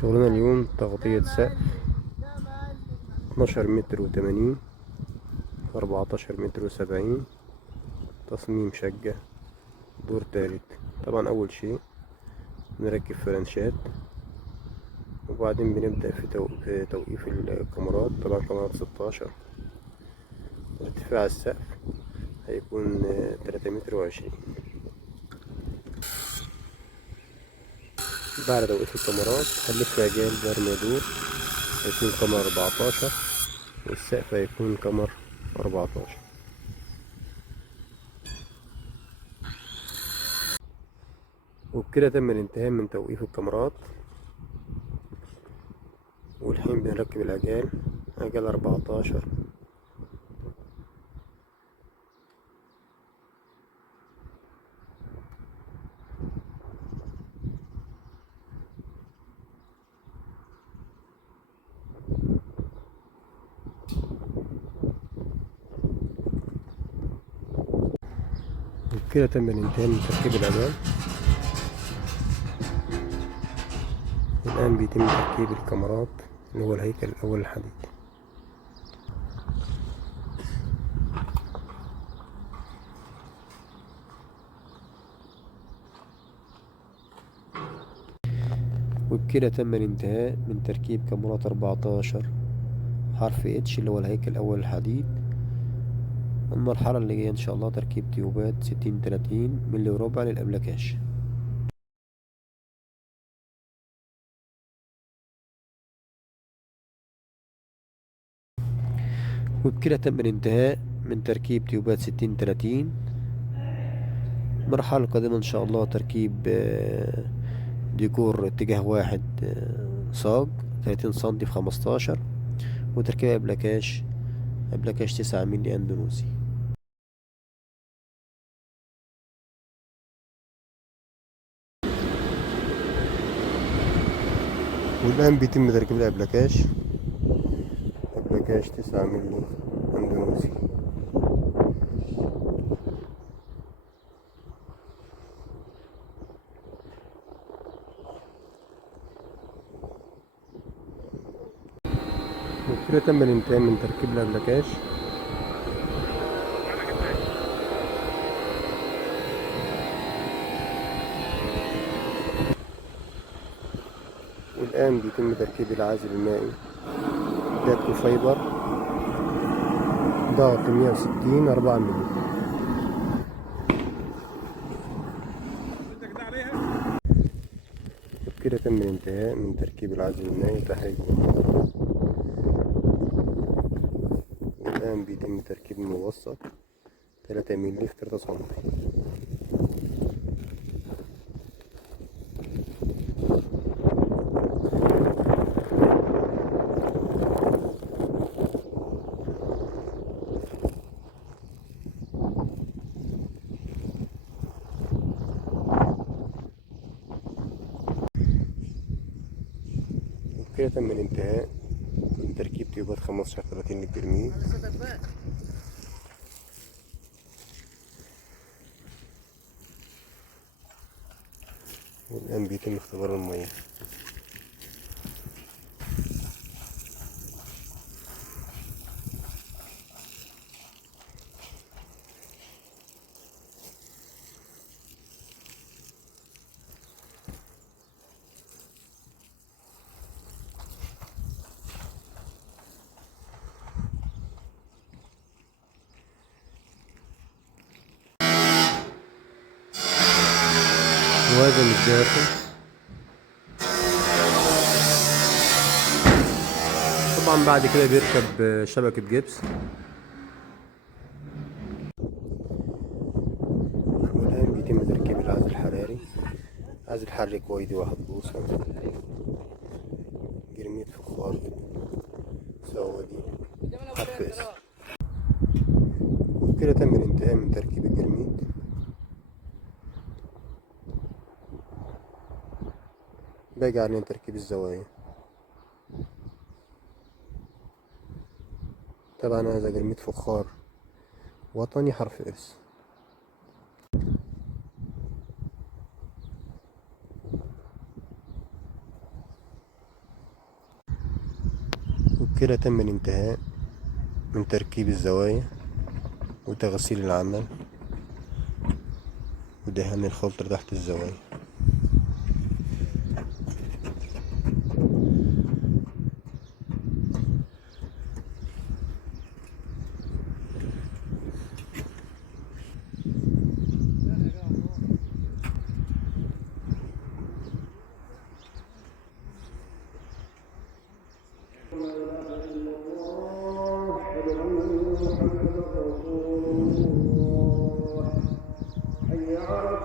شغلنا اليوم تغطية سقف 12 متر و80 في 14 متر و70. تصميم شقة دور تالت. طبعا أول شيء نركب فرنشات، وبعدين بنبدأ في توقيف الكاميرات. طبعا كاميرات 16. ارتفاع السقف هيكون 3 متر و20. بعد توقيف الكاميرات هنلف عجال دار ما يدور، هيكون كاميرا 14 والسقف هيكون كاميرا 14. وبكده تم الانتهاء من توقيف الكاميرات، والحين بنركب العجال. عجال 14. وبكده تم الانتهاء من تركيب العجال. الآن بيتم تركيب الكاميرات اللي هو الهيكل الأول الحديد. وبكده تم الانتهاء من تركيب كاميرات 14 حرف اتش اللي هو الهيكل الأول الحديد. المرحلة اللي جاية إن شاء الله تركيب تيوبات 60-30 ملي وربع للأبلكاش. وبكده تم الانتهاء من تركيب تيوبات 60-30. المرحلة القادمة إن شاء الله تركيب ديكور اتجاه واحد، صاج 30 سنتي في 15، وتركيب أبلكاش 9 ملي أندونوسي. والآن بيتم تركيب أبلكاش 9 ملي أندونوسي. وبكده تم الانتهاء من تركيب الأبلكاش. والآن بيتم تركيب العازل المائي داكو فايبر ضغط 160 4 ملي. وبكده تم الانتهاء من تركيب العازل المائي وتحريكه. والآن بيتم تركيب الموصل 3 ملي في 3 سنتي. وبكده تم الانتهاء من تركيب تيوبات 15-30 للجرمين. والآن بيتم اختبار المياه. وهذا الجاكو. طبعا بعد كده بيركب شبكة جبس. والآن بيتم تركيب العزل الحراري. عزل حراري كويدي 1 بوصة. جرميت فخار سعودي حرف اس. وكده تم الانتهاء من تركيب الجرميت. باقي علينا تركيب الزوايا. طبعا هذا جرميت فخار وطني حرف اس. وبكده تم الانتهاء من تركيب الزوايا وتغسيل العمل ودهان الخلطة تحت الزوايا. حي على